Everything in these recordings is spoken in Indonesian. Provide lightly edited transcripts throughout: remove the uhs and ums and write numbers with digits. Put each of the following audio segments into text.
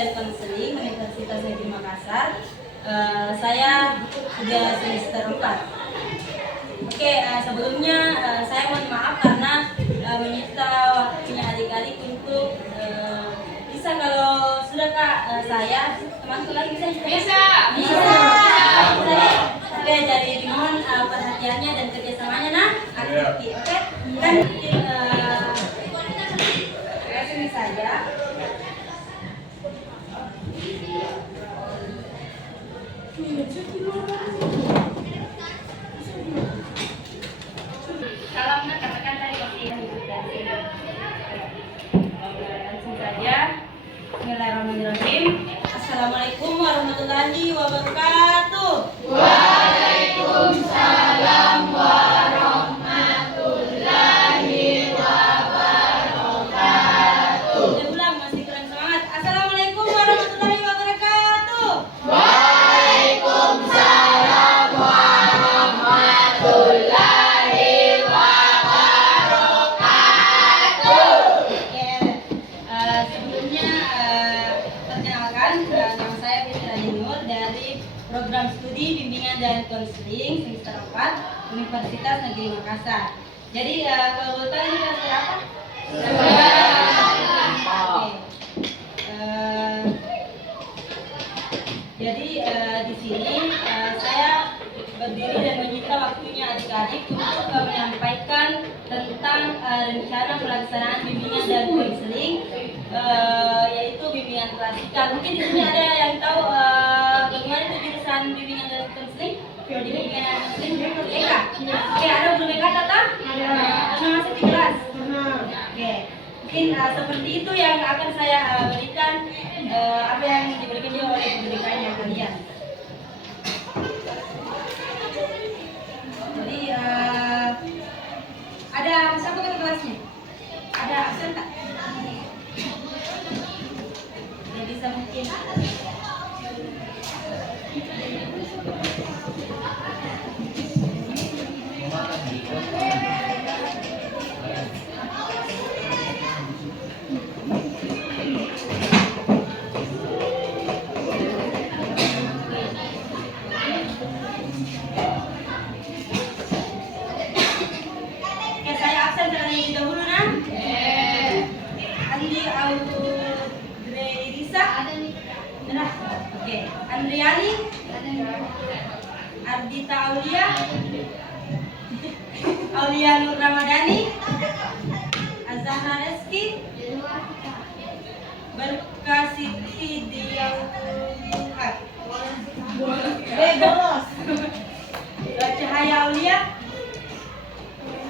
dan Konseling Universitas Negeri Makassar. Saya sudah semester 4. Oke, sebelumnya saya mohon maaf karena menyita waktunya adik-adik untuk bisa kalau sudah Kak saya temanku lagi bisa. Oke, jadi dimohon perhatiannya dan kerjasamanya aktif. Oke, kan sini saja. Salam katakan tadi waktu langsung saja. Bismillahirrahmanirrahim. Assalamualaikum warahmatullahi wabarakatuh. Waalaikumsalam warahmatullahi wabarakatuh. Ulang masih kurang semangat. Assalamualaikum warahmatullahi wabarakatuh. Waalaikumsalam warahmatullahi wabarakatuh. Sebelumnya perkenalkan, nama saya Fitri Nur dari Program Studi Bimbingan dan Konseling semester 4 Universitas Negeri Makassar. Jadi kalau boleh tahu ini kelas berapa? Jadi di sini saya berdiri dan menyita waktunya adik-adik untuk menyampaikan tentang rencana pelaksanaan bimbingan dan konseling, yaitu bimbingan klasikal. Mungkin di sini ada yang tahu bagaimana itu jurusan bimbingan dan konseling? Prodi bimbingan dan konseling BK. Oke, ada belum BK Tata? Ada masuk di kelas? Oke. Mungkin seperti itu yang akan saya berikan, apa yang diberikan juga oleh pendidikannya kalian. Jadi ada siapa ke kelasnya? Ada absen tak? Tidak bisa mungkin. Andriani, Ardita Aulia, Aulia Nur Ramadhani, Azahra Reski, Berkasiti Diauhat, Cahaya Aulia,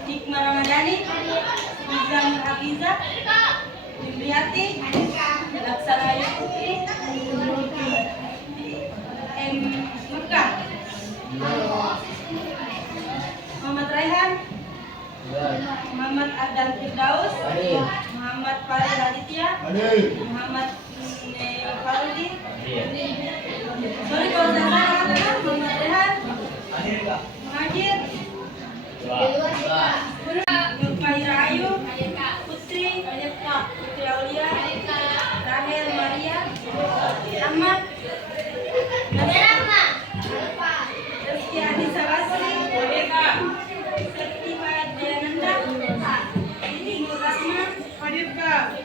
Hikmah Ramadhani, Izam Hafiza, Imriati, Laksana Yusufri, Mekah, Muhammad Raihan, Muhammad Ardan Firdaus, Muhammad Farid Aditya, Muhammad Farudi. Sorry kalau saya salah katakan Muhammad Raihan, Muhajir, Nurfahira Ayu, Putri Aulia, Rahel Maria, Ahmad, Rizky Adisa Basri, Septima Diananda, Ini Nur Rahma,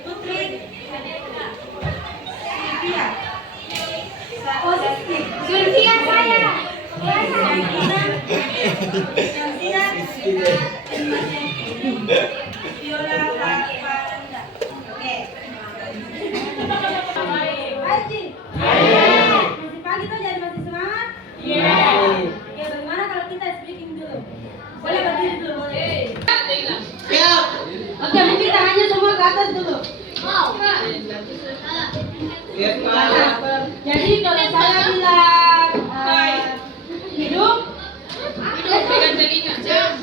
Putri, Sylvia saya, Viola Faranda. Oke. Haji. Masih pagi tuh jadi masih semangat? Iya. Oke, bagaimana kalau kita speaking dulu? Boleh berdiri dulu, boleh? Siap. Oke, mungkin tangannya semua ke atas dulu. Mau. Jadi kalau saya bilang hidup dengan telinga.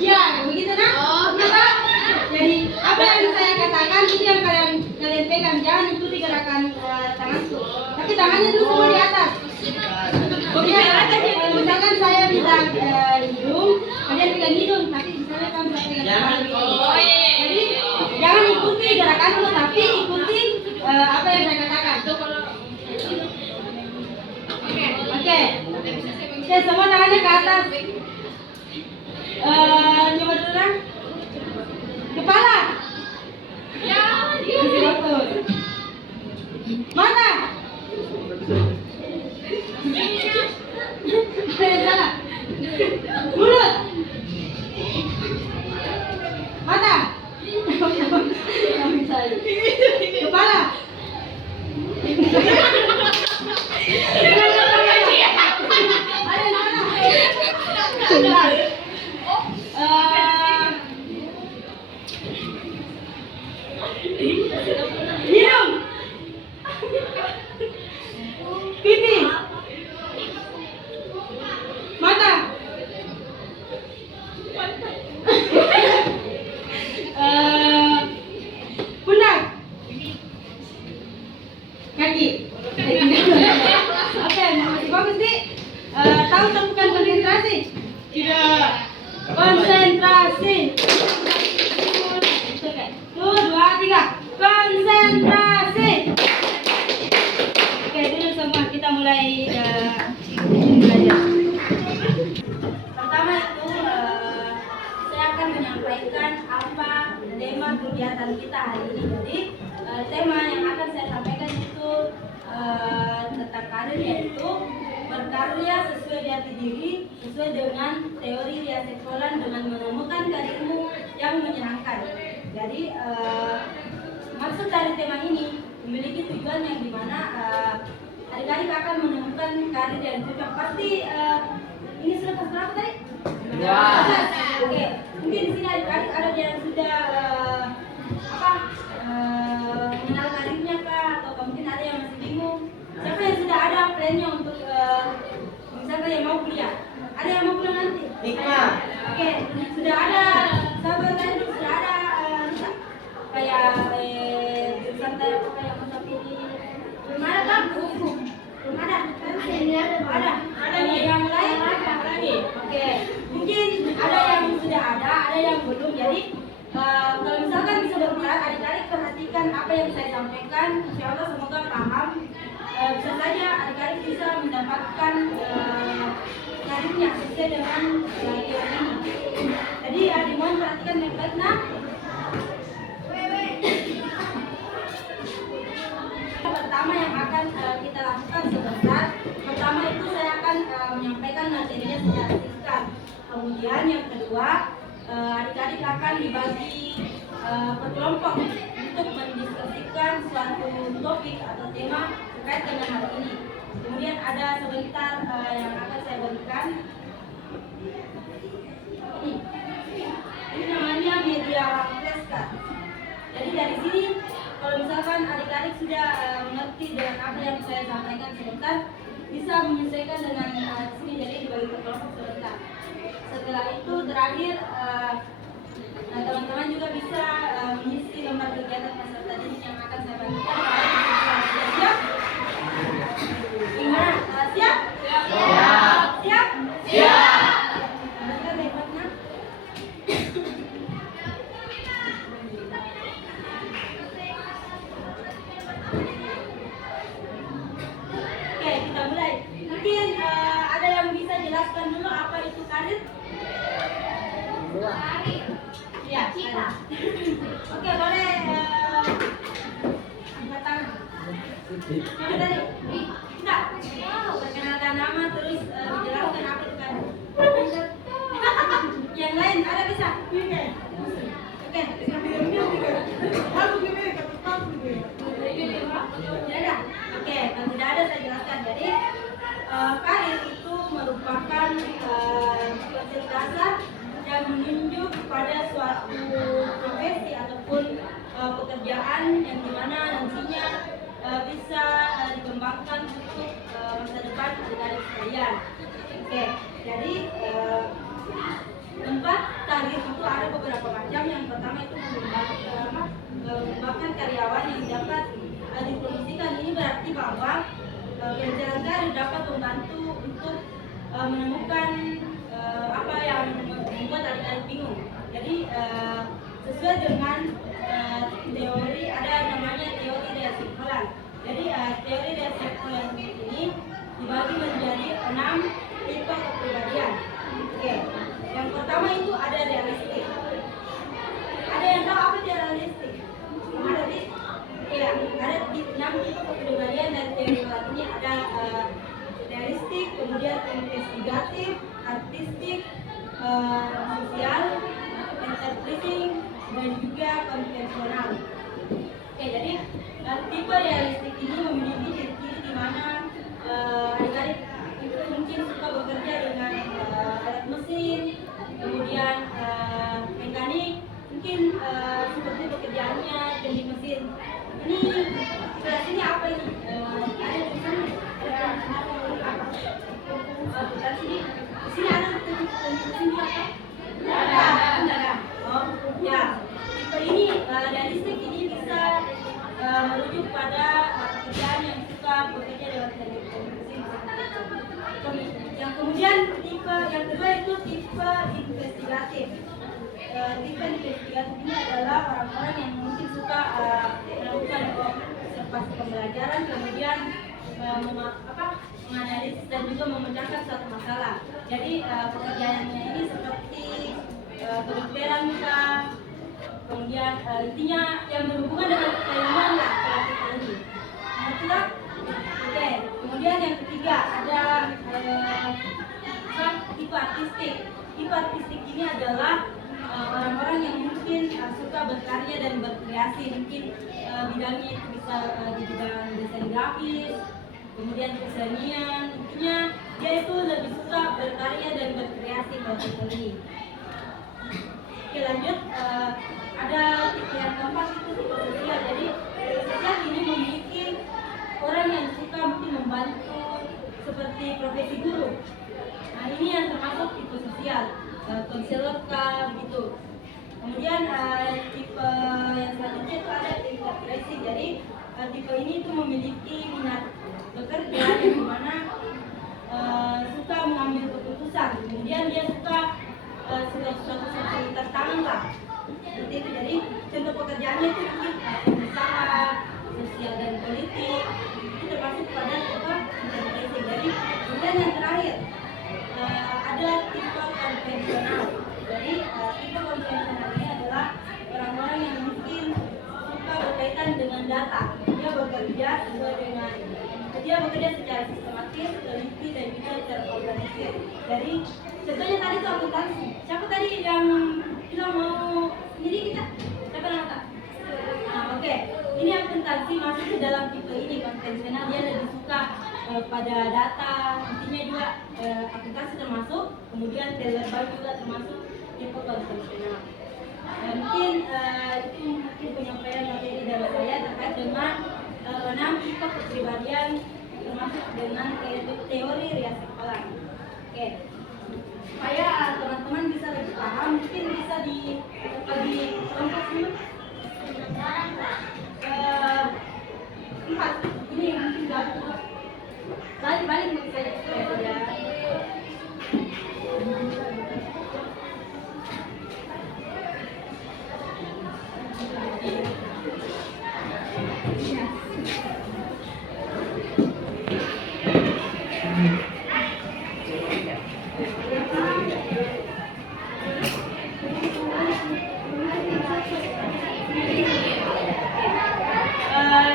Ya, begitu nah? Kenapa? Jadi apa yang saya katakan itu yang kalian pegang, jangan ikuti gerakan tanganku. Tapi tangannya dulu semua di atas. Oke, misalkan saya bilang hidung, kalian pegang hidung, tapi misalnya kamu pegang tangan. Jadi jangan ikuti gerakanku, tapi ikuti apa yang saya katakan. Oke. Oke, semua tangannya ke atas. Coba dulu kan. Kepala. Masih waktu. Mata. Salah. Mulut. Mata. Kepala. Hidung. Pipi. Mata. Pundak. Kaki. Oke, masih bagus nih. Tahu temukan konsentrasi? Tidak. Konsentrasi. Tuh, 2, 3. Konsentrasi. Oke, dulu semua kita mulai belajar. Pertama itu saya akan menyampaikan apa tema kegiatan kita hari ini. Jadi tema yang akan saya sampaikan itu tentang karir, yaitu berkarya sesuai jati diri sesuai dengan teori Ria Seksolan dengan menemukan karirmu yang menyenangkan. Jadi maksud dari tema ini memiliki tujuan yang dimana adik-adik akan menemukan karir yang cocok. Pasti ini sudah kelas berapa tadi? Ya. Oke, mungkin di sini adik-adik ada yang sudah mengenal karirnya kah, atau mungkin ada yang masih bingung. Siapa yang sudah ada plannya untuk misalnya yang mau kuliah? Ada yang mau kuliah nanti? Oke, sudah ada. Sahabat tadi sudah ada kayak jurusan kayak masa pilih. Belum ada kan? Belum ada. Ada yang lain lagi. Oke, mungkin ada yang sudah ada yang belum. Jadi kalau misalkan bisa berperan, adik-adik perhatikan apa yang saya sampaikan. Insya Allah semoga paham. Bisa saja adik-adik bisa mendapatkan karirnya sesuai dengan teori ini. Jadi dimohon perhatikan yang baik. Nah, pertama yang akan kita lakukan sebentar. Pertama itu saya akan menyampaikan materinya secara singkat. Kemudian yang kedua, adik-adik akan dibagi per kelompok untuk mendiskusikan suatu topik atau tema terkait dengan hal ini. Kemudian ada sebentar yang akan saya berikan. Ini namanya media flashcard. Jadi dari sini, kalau misalkan adik-adik sudah mengerti dengan apa yang saya sampaikan sebentar, bisa menyesuaikan dengan sini, jadi dibagi per kelompok sebentar. Setelah itu terakhir, teman-teman juga bisa mengisi lembar kegiatan peserta didik yang akan saya bagikan. Siap? Gimana? Siap? Siap? Siap. Oke, kita mulai. Mungkin ada yang bisa jelaskan dulu apa itu karir? Ya, cita. Oke, boleh angkat tangan. Coba tadi. Tidak. Perkenalkan nama, terus dijelaskan apa itu karir. Yang lain ada bisa? Oke. Tidak. Oke, kalau tidak ada saya jelaskan. Jadi karir itu merupakan konsep dasar yang menunjuk pada suatu profesi ataupun pekerjaan yang dimana nantinya bisa dikembangkan untuk masa depan adik-adik sekalian. Oke, jadi tempat karir itu ada beberapa macam. Yang pertama itu mengembangkan karyawan yang dapat dipromosikan. Ini berarti bahwa kegiatan karir dapat membantu untuk menemukan apa yang membuat adik-adik bingung. Jadi sesuai dengan teori, ada namanya teori Ria Seksolan. Jadi teori Ria Seksolan ini dibagi menjadi 6 tipe kepribadian. Oke, yang pertama itu ada realistik. Ada yang tahu apa dia realistik? Ada di ya, ada di 6 tipe kepribadian dan teori ini ada realistik, kemudian investigatif, artistik, sosial, enterprising, dan juga konvensional. Oke, jadi tipe realistik ini memiliki ciri-ciri di mana adik-adik itu mungkin suka bekerja dengan alat mesin, kemudian mekanik, mungkin seperti pekerjaannya teknik mesin. Ini sebelah sini apa ini? Ada di sana. Sebelah sini. Di sini ada teknik mesin apa? Ada. Oh, ya. Tipe ini realistik ini bisa merujuk pada pekerjaan yang suka bekerja dengan teknik mesin. Yang kemudian tipe yang kedua itu tipe investigatif. Tipe investigatif ini adalah orang-orang yang mungkin suka melakukan observasi pembelajaran, kemudian menganalisis dan juga memecahkan suatu masalah. Jadi pekerjaannya ini seperti kedokteran kemudian intinya yang berhubungan dengan keilmuan lah kalau kita ini. Nah, oke. Kemudian yang ketiga ada tipe artistik. Tipe artistik ini adalah orang-orang yang mungkin suka berkarya dan berkreasi. Mungkin bidangnya itu bisa di bidang desain grafis, kemudian kesenian. Intinya dia itu lebih suka berkarya dan berkreasi kalau kita ini. Oke, lanjut. Ada tipe yang keempat itu tipe sosial. Jadi sosial ini memiliki orang yang suka mungkin membantu seperti profesi guru. Nah, ini yang termasuk tipe sosial, konselor begitu. Kemudian tipe yang selanjutnya itu ada enterprising. Jadi tipe ini itu memiliki minat bekerja yang dimana suka mengambil keputusan. Kemudian dia suka suatu tantangan lah. Seperti itu. Jadi contoh pekerjaannya itu mungkin usaha, sosial dan politik. Itu termasuk pada tipe enterprising. Jadi kemudian yang terakhir ada tipe konvensional. Jadi tipe konvensional ini adalah orang-orang yang mungkin suka berkaitan dengan data. Dia bekerja sesuai dengan secara sistematis, teliti dan juga secara organisir. Jadi contohnya tadi itu akuntansi. Siapa tadi yang bilang mau sendiri kita? Siapa nama kak? Nah, oke. Ini akuntansi masuk ke dalam tipe ini konvensional. Dia lebih suka pada data. Intinya juga akuntansi termasuk. Kemudian teller bank juga termasuk tipe konvensional. Mungkin itu penyampaian materi dari saya terkait dengan 6 tipe kepribadian termasuk dengan teori riasi kepala. Oke. Supaya teman-teman bisa lebih paham, mungkin bisa di kelompok dulu. 4. Ini mungkin balik saya.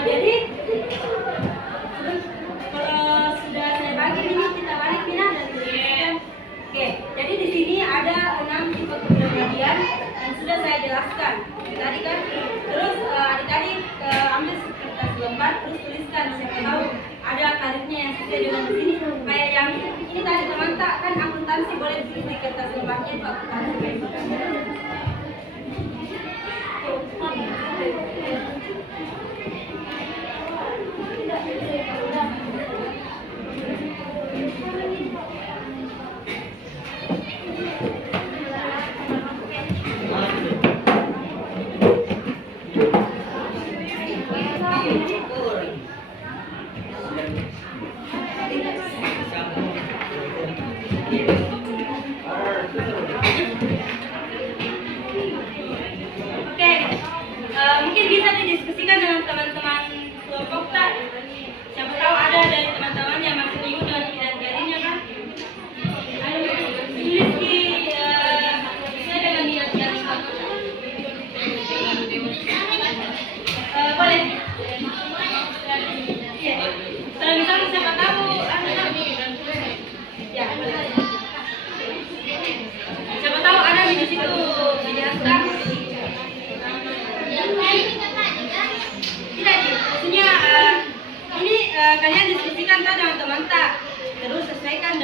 Jadi kalau sudah saya bagi ini kita balik Mina dan kemudian oke. Jadi di sini ada 6 tipe kepribadian yang sudah saya jelaskan tadi kan. Terus adik-adik ambil kertas lembar terus tuliskan, siapa tahu ada karirnya yang sesuai dengan di sini. Kayak yang ini tadi teman tak kan akuntansi boleh ditulis di kertas lembarnya itu akuntansi. Mungkin bisa didiskusikan dengan teman-teman kelompok tak? Siapa tahu ada dari teman-teman yang masih bingung dengan bidang karirnya kan?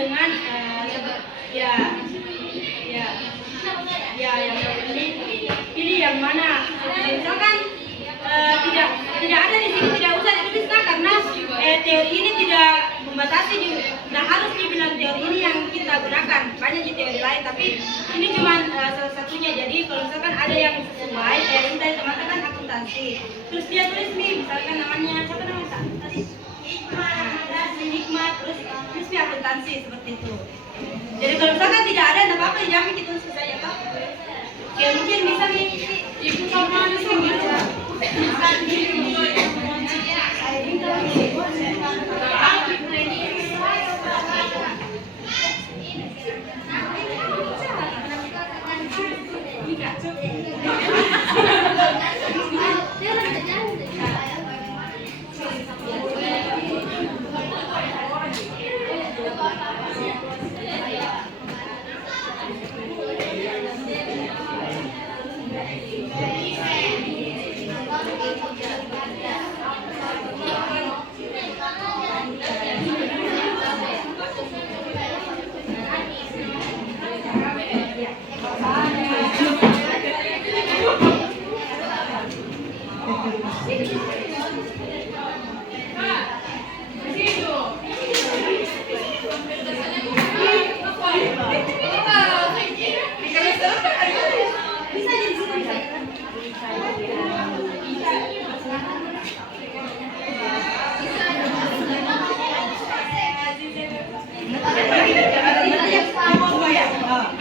dengan ya ya yang pilih yang mana. Misalkan tidak ada di sini, tidak usah dituliskan karena teori ini tidak membatasi juga. Nah, harus dibilang teori ini yang kita gunakan, banyak di teori lain, tapi ini cuma salah satunya. Jadi kalau misalkan ada yang sesuai, ini tadi teman-teman kan akuntansi, terus dia tulis nih, misalkan namanya siapa namanya tadi? Hikmat, terus nih akuntansi seperti itu. Jadi kalau misalkan tidak ada, tidak apa-apa, dijamin kita tulis saja toh. Oke, mungkin bisa nih ibu sama di sini.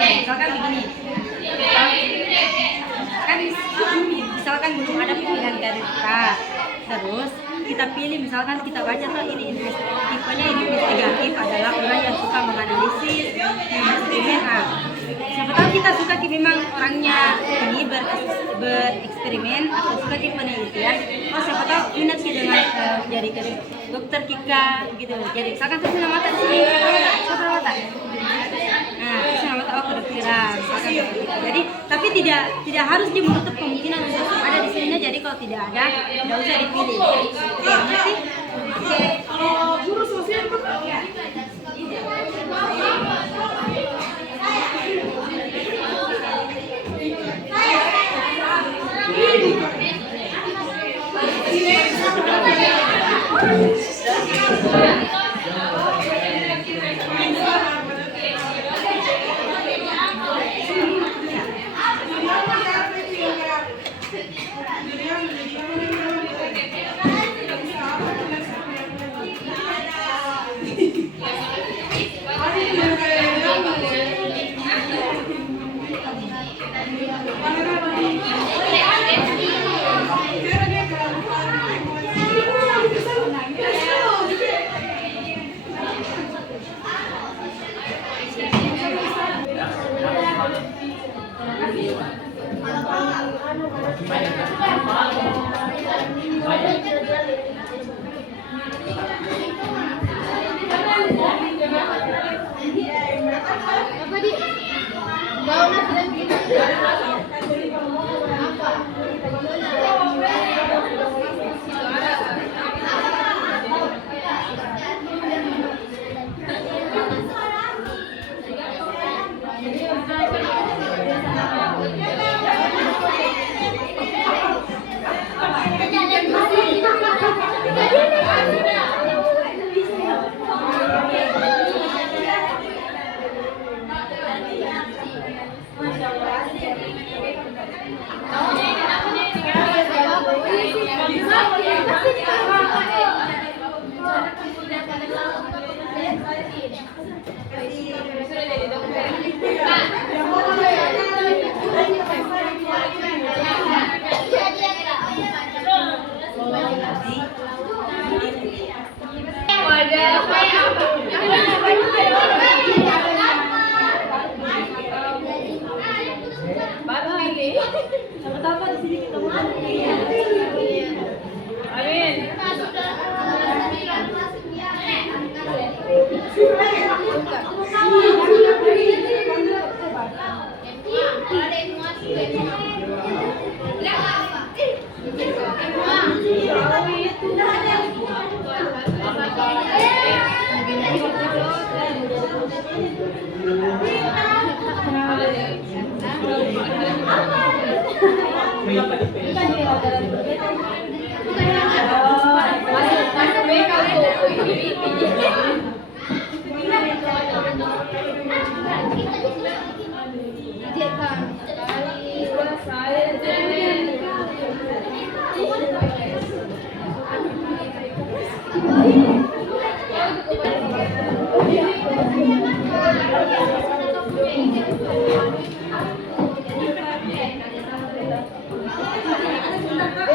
Misalkan begini, kan misalkan belum ada pilihan dari kita, terus kita pilih, misalkan kita baca tuh ini tipenya ini investigatif adalah orang yang suka menganalisis, eksperimen. Siapa tahu kita suka memang orangnya ini bereksperimen atau suka di penelitian. Oh, siapa tahu minat sih dengan jadi dokter Kika gitu. Jadi misalkan terus nama mata sih, siapa mata? Nah, terus nama mata kedokteran. Jadi tapi tidak harus menutup kemungkinan untuk ada di sini. Jadi kalau tidak ada, tidak usah dipilih. Nanti kalau guru sosial itu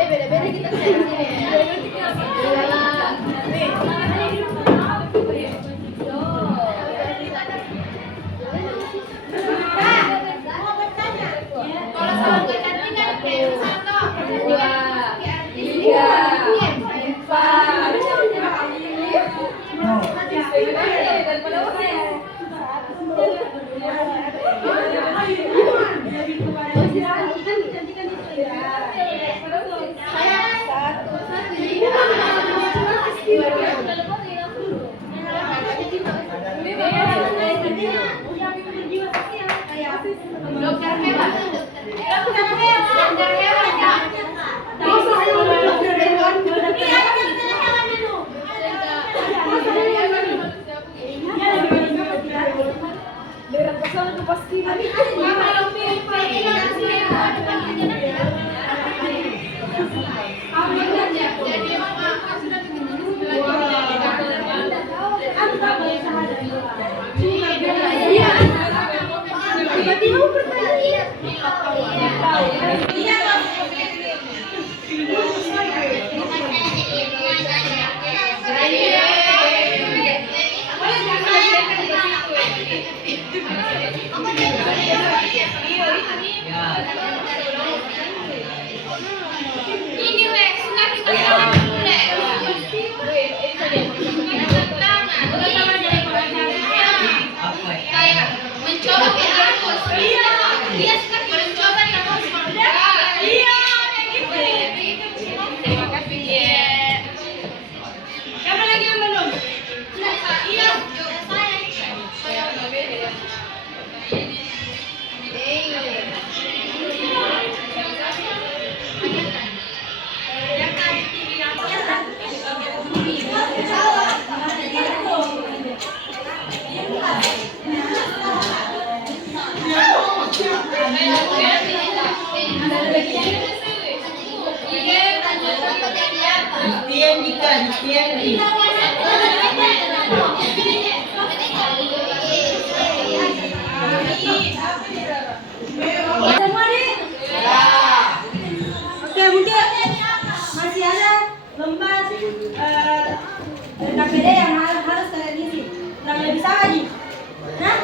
Beda-beda kita Oke, mungkin masih ada lomba KPD yang harus kalian isi. Kurang lebih sama nih. Nah?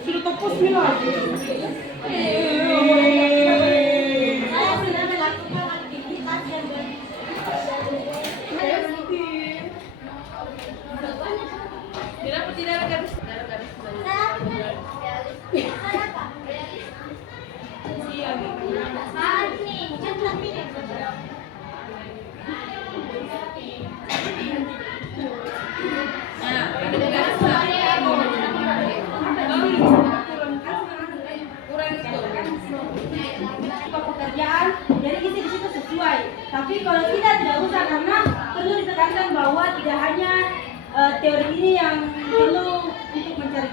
Sudah tepus nih lagi. Saya sudah melakukan aktivitas yang Kenapa tidak ada garis? pekerjaan, jadi isi di situ sesuai. Tapi kalau tidak usah, karena perlu ditekankan bahwa tidak hanya teori ini yang perlu untuk mencari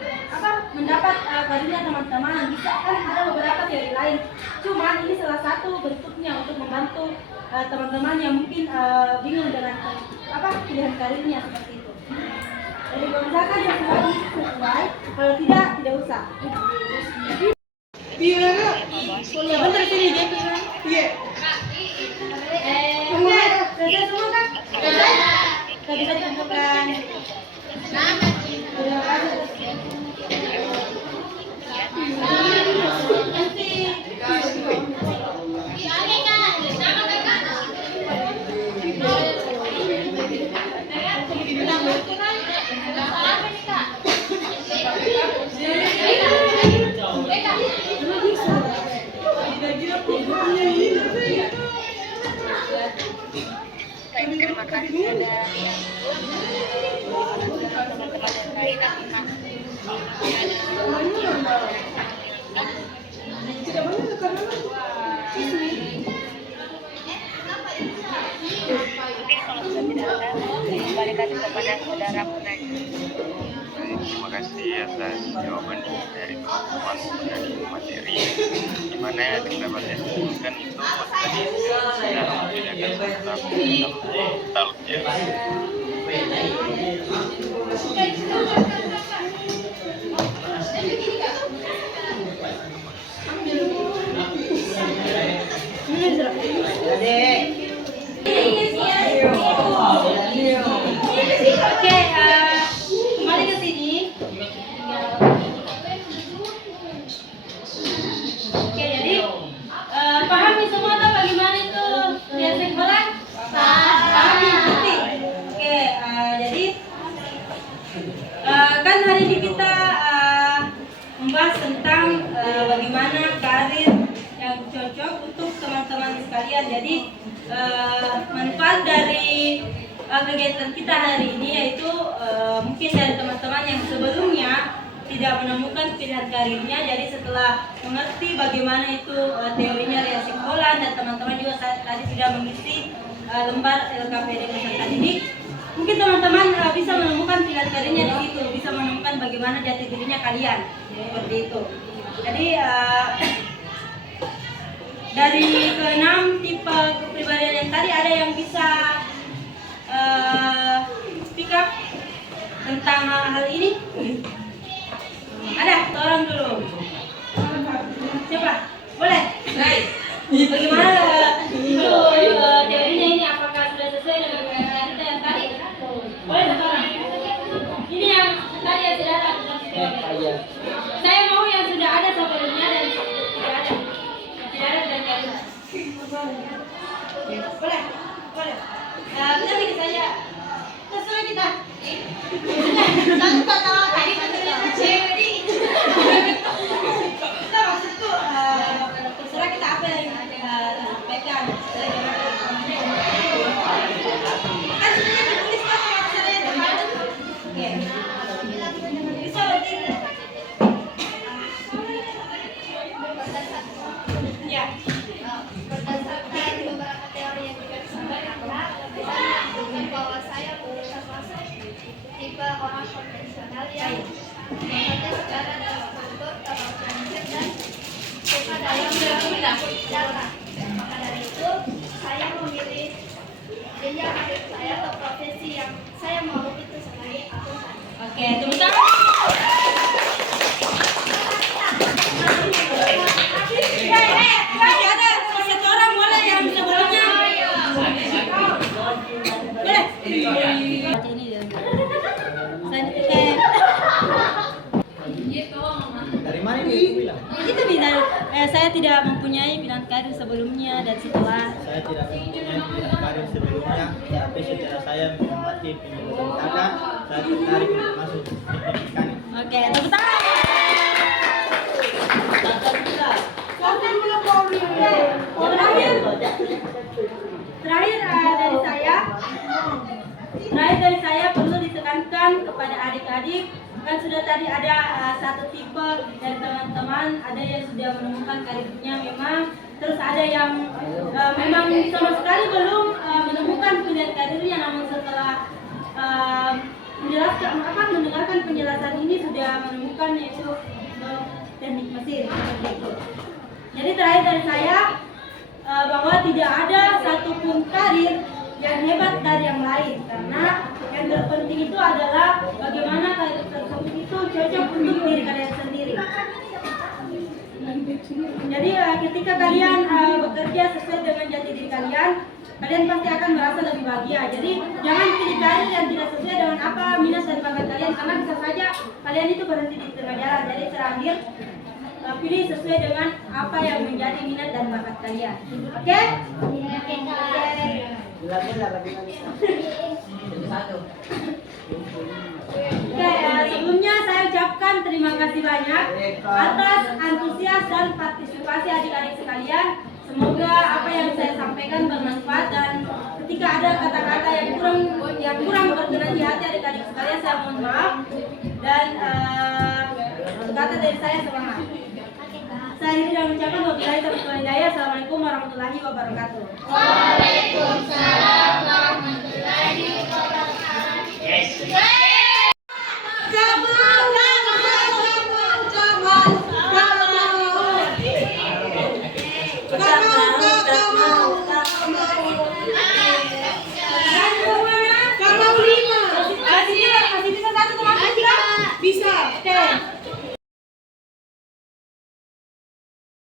mendapat karunia teman-teman. Bisa kan ada beberapa teori lain. Cuman ini salah satu bentuknya untuk membantu teman-teman yang mungkin bingung dengan pilihan karirnya seperti itu. Jadi kalau misalkan sesuai, sesuai. Kalau tidak usah. Iya. Sebentar sini gitu kan? Iya. Oke, selesai semua kan? Selesai. Kita bisa ditentukan. Terima kasih. Terima kasih ada mungkin kalau sudah tidak ada kembalikan kepada saudara Munai. Terima kasih atas jawaban dari teman-teman dari materi di mana yang dapat saya sebutkan itu tadi sudah membedakan tentang nostalgia. Oke, kembali ke sini. Oke, jadi pahami semua tuh bagaimana itu biasanya bola? Pahami, ngerti. Oke, jadi kan hari ini kita membahas tentang bagaimana karir yang cocok untuk teman-teman sekalian. Jadi manfaat dari kegiatan kita hari ini yaitu mungkin dari teman-teman yang sebelumnya tidak menemukan pilihan karirnya, jadi setelah mengerti bagaimana itu teorinya reaksi Holland dan teman-teman juga tadi sudah mengisi lembar LKPD peserta didik, mungkin teman-teman bisa menemukan pilihan karirnya di situ, bisa menemukan bagaimana jati dirinya kalian seperti itu. Jadi dari ke-6 tipe kepribadian yang tadi ada yang bisa speak up tentang hal ini? Ada? Orang dulu. Siapa? Boleh? Baik. Bagaimana teorinya ini? Apakah sudah sesuai dengan kita yang tadi? Boleh satu orang? Ini yang tadi yang sudah ada. Saya mau yang sudah ada sebelumnya dan tidak ada. Tidak ada dan tidak ada. Boleh? Boleh. Bisa bikin saja. Terserah kita. Tanpa tahu tadi jadi. Kita maksudku terserah kita apa yang sampaikan. Kan sebenarnya ditulis kan maksudnya teman. Oke. Bisa berarti. Ya. Berdasarkan beberapa teori yang juga disampaikan bahwa saya termasuk tipe orang konvensional yang bekerja secara terstruktur, terorganisir dan suka dalam data. Maka dari itu saya memilih jenjang karir saya atau profesi yang saya mau itu sebagai akuntan. Oke, tepuk tangan. Ada satu orang boleh yang sebelumnya. Boleh. Dari mana itu bilang? Itu bisa. Saya tidak mempunyai pilihan karir sebelumnya dan setelah. Saya tidak mempunyai pilihan karir sebelumnya, tapi setelah saya mengamati penjualan data, saya tertarik untuk masuk teknik mekanik. Oke, tepuk tangan. Terakhir dari saya perlu ditekankan kepada adik-adik, kan sudah tadi ada satu tipe dari teman-teman, ada yang sudah menemukan karirnya memang, terus ada yang memang sama sekali belum menemukan pilihan karirnya, namun setelah mendengarkan penjelasan ini sudah menemukan yaitu teknik mesin seperti itu. Jadi terakhir dari saya bahwa tidak ada satupun karir yang hebat dari yang lain, karena Yang terpenting itu adalah bagaimana karir tersebut itu cocok untuk diri kalian sendiri. Jadi ketika kalian bekerja sesuai dengan jati diri kalian, kalian pasti akan merasa lebih bahagia. Jadi jangan pilih karir yang tidak sesuai dengan apa minat dan bakat kalian, karena bisa saja kalian itu berhenti di tengah jalan. Jadi terakhir pilih sesuai dengan apa yang menjadi minat dan bakat kalian. Oke? Oke, sebelumnya saya ucapkan terima kasih banyak atas antusias dan partisipasi adik-adik sekalian. Semoga apa yang saya sampaikan bermanfaat, dan ketika ada kata-kata yang kurang berkenan di hati adik-adik sekalian, saya mohon maaf. Dan kata dari saya semangat. Saya ini dan mengucapkan wabillahi taufiq wal hidayah. Assalamualaikum warahmatullahi wabarakatuh. Waalaikumsalam warahmatullahi wabarakatuh. Bisa. Oke.